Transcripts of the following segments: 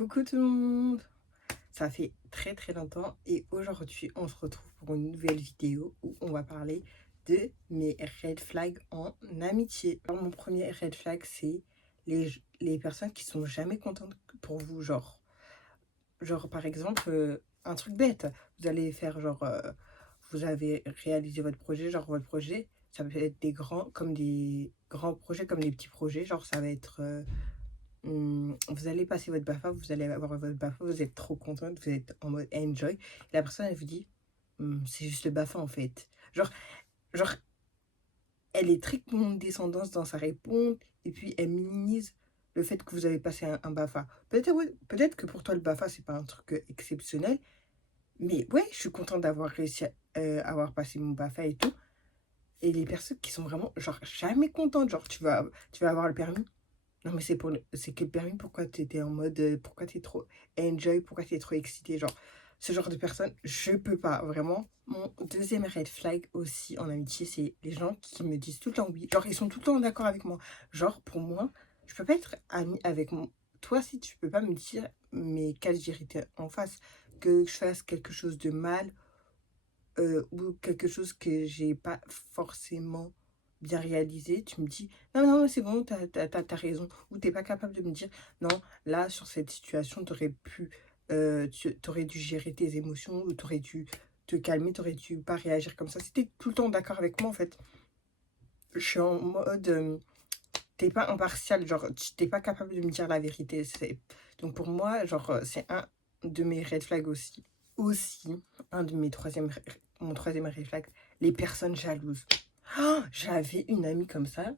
Coucou tout le monde! Ça fait très très longtemps et aujourd'hui on se retrouve pour une nouvelle vidéo où on va parler de mes red flags en amitié. Alors, mon premier red flag c'est les personnes qui sont jamais contentes pour vous. Genre par exemple, un truc bête, vous allez faire vous avez réalisé votre projet, genre votre projet, ça peut être des grands projets comme des petits projets, genre ça va être vous allez passer votre BAFA, vous allez avoir votre BAFA, vous êtes trop contente, vous êtes en mode enjoy. Et la personne, elle vous dit, c'est juste le BAFA en fait. Genre, genre, elle est très condescendante dans sa réponse et puis elle minimise le fait que vous avez passé un BAFA. Peut-être ouais, peut-être que pour toi, le BAFA, c'est pas un truc exceptionnel, mais ouais, je suis contente d'avoir réussi à avoir passé mon BAFA et tout. Et les personnes qui sont vraiment, genre, jamais contentes, genre, tu vas avoir le permis. Non, mais c'est que le permis, pourquoi tu étais en mode, pourquoi tu es trop enjoy, pourquoi tu es trop excité, genre, ce genre de personne, je peux pas, vraiment. Mon deuxième red flag aussi en amitié, c'est les gens qui me disent tout le temps oui, genre, ils sont tout le temps d'accord avec moi. Genre, pour moi, je peux pas être amie avec toi si tu peux pas me dire mes quatre vérités en face, que je fasse quelque chose de mal ou quelque chose que j'ai pas forcément bien réalisé, tu me dis: «Non, non, c'est bon, t'as raison» ou t'es pas capable de me dire: «Non, là, sur cette situation, tu dû gérer tes émotions ou t'aurais dû te calmer, t'aurais dû pas réagir comme ça». Si tu tout le temps d'accord avec moi, en fait, je suis en mode, tu pas impartial, genre, tu pas capable de me dire la vérité. C'est donc pour moi, genre, c'est un de mes red flags aussi. Aussi, un de mes 3 mon troisième red flag, les personnes jalouses. Oh, j'avais une amie comme ça,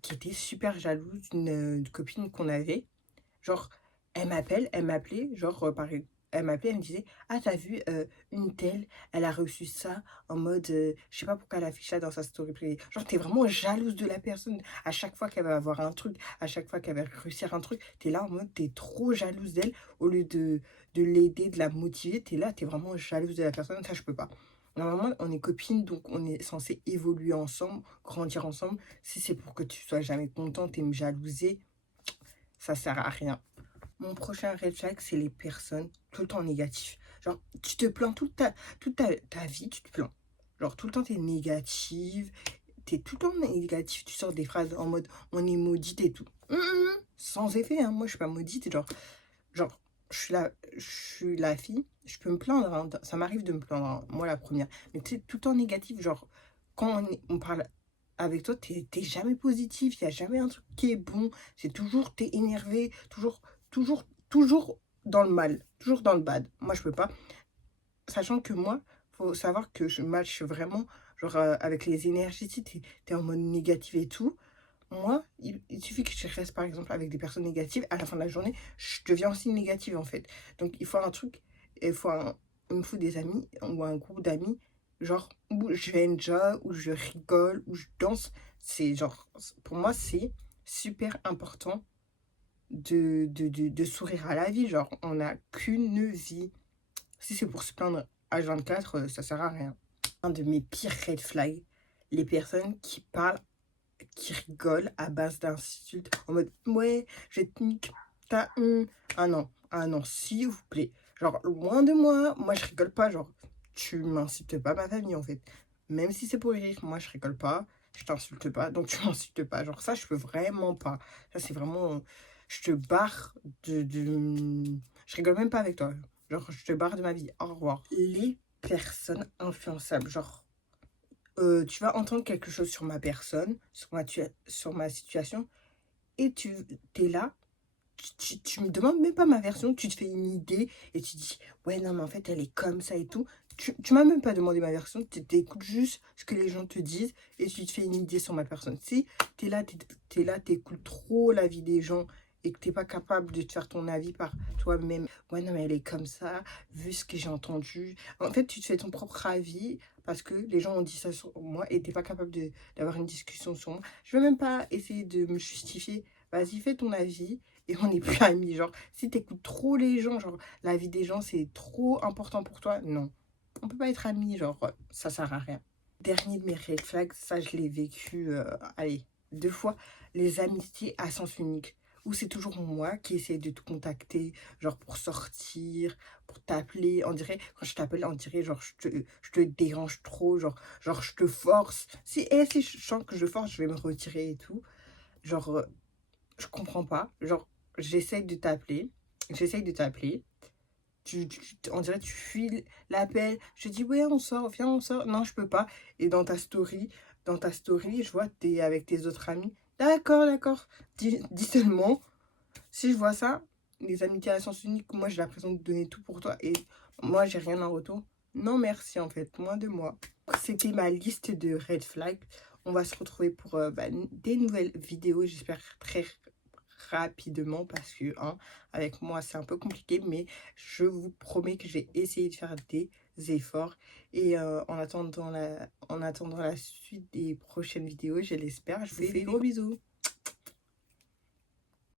qui était super jalouse d'une copine qu'on avait. Genre, elle m'appelait, genre, elle m'appelait, elle me disait: «Ah, t'as vu, une telle, elle a reçu ça en mode, je sais pas pourquoi elle affiche ça dans sa story privée». Genre, t'es vraiment jalouse de la personne. À chaque fois qu'elle va avoir un truc, à chaque fois qu'elle va réussir un truc, t'es là en mode, t'es trop jalouse d'elle. Au lieu de l'aider, de la motiver, t'es là, t'es vraiment jalouse de la personne. Ça, je peux pas. Normalement, on est copines, donc on est censé évoluer ensemble, grandir ensemble. Si c'est pour que tu sois jamais contente et me jalouser, ça sert à rien. Mon prochain red flag, c'est les personnes tout le temps négatives. Genre, tu te plains ta vie, tu te plains. Genre, tout le temps, t'es négative. T'es tout le temps négative. Tu sors des phrases en mode on est maudite et tout. Sans effet, hein. Moi, je suis pas maudite. Genre, je suis la fille. Je peux me plaindre, hein. Ça m'arrive de me plaindre, hein. Moi, la première. Mais tu sais, tout le temps négatif. Genre, quand on parle avec toi, t'es jamais positif. Il n'y a jamais un truc qui est bon. C'est toujours, t'es énervé. Toujours dans le mal, toujours dans le bad. Moi, je peux pas. Sachant que moi, faut savoir que je match vraiment, genre, avec les énergies. Si t'es en mode négatif et tout, moi, il suffit que je reste, par exemple, avec des personnes négatives, à la fin de la journée, je deviens aussi négative, en fait. Donc, il faut un truc, il me faut des amis ou un groupe d'amis, genre, où je enjoy, où je rigole, où je danse. C'est genre, pour moi, c'est super important de sourire à la vie. Genre, on n'a qu'une vie. Si c'est pour se plaindre H24, ça sert à rien. Un de mes pires red flags, les personnes qui parlent, qui rigolent à base d'insultes, en mode ouais, je te nique, ah non, s'il vous plaît. Genre, loin de moi je rigole pas. Genre, tu m'insultes pas ma famille en fait. Même si c'est pour rire, moi je rigole pas, je t'insulte pas, donc tu m'insultes pas. Genre, ça, je peux vraiment pas. Ça, c'est vraiment. Je te barre Je rigole même pas avec toi. Genre, je te barre de ma vie. Au revoir. Les personnes influençables, genre tu vas entendre quelque chose sur ma personne, sur ma situation, et tu es là, tu me demandes même pas ma version, tu te fais une idée et tu dis, ouais, non, mais en fait, elle est comme ça et tout. Tu m'as même pas demandé ma version, tu écoutes juste ce que les gens te disent et tu te fais une idée sur ma personne. Si tu es là, tu écoutes trop la vie des gens et que tu n'es pas capable de te faire ton avis par toi-même, ouais, non, mais elle est comme ça, vu ce que j'ai entendu. En fait, tu te fais ton propre avis parce que les gens ont dit ça sur moi et tu n'es pas capable d'avoir une discussion sur moi. Je veux même pas essayer de me justifier. Vas-y, fais ton avis et on n'est plus amis. Genre, si t'écoutes trop les gens, genre, la vie des gens, c'est trop important pour toi, non. On peut pas être amis, genre, ça sert à rien. Dernier de mes red flags, ça, je l'ai vécu, allez, 2 fois, les amitiés à sens unique. ou c'est toujours moi qui essaie de te contacter, genre pour sortir, pour t'appeler. On dirait, quand je t'appelle, on dirait genre je te dérange trop, genre je te force. Si je sens que je force, je vais me retirer et tout. Genre, je comprends pas. Genre, j'essaie de t'appeler, j'essaie de t'appeler. On dirait que tu fuis l'appel. Je dis, ouais, on sort, viens, on sort. Non, je peux pas. Et dans ta story, je vois que t'es avec tes autres amis. D'accord, d'accord. Dis seulement, si je vois ça, les amitiés à sens unique, moi j'ai l'impression de donner tout pour toi et moi j'ai rien en retour. Non, merci en fait, moins de moi. C'était ma liste de red flags. On va se retrouver pour des nouvelles vidéos, j'espère très rapidement parce que avec moi c'est un peu compliqué, mais je vous promets que je vais essayer de faire des efforts et en attendant la suite des prochaines vidéos, je l'espère, je vous fais des gros bisous.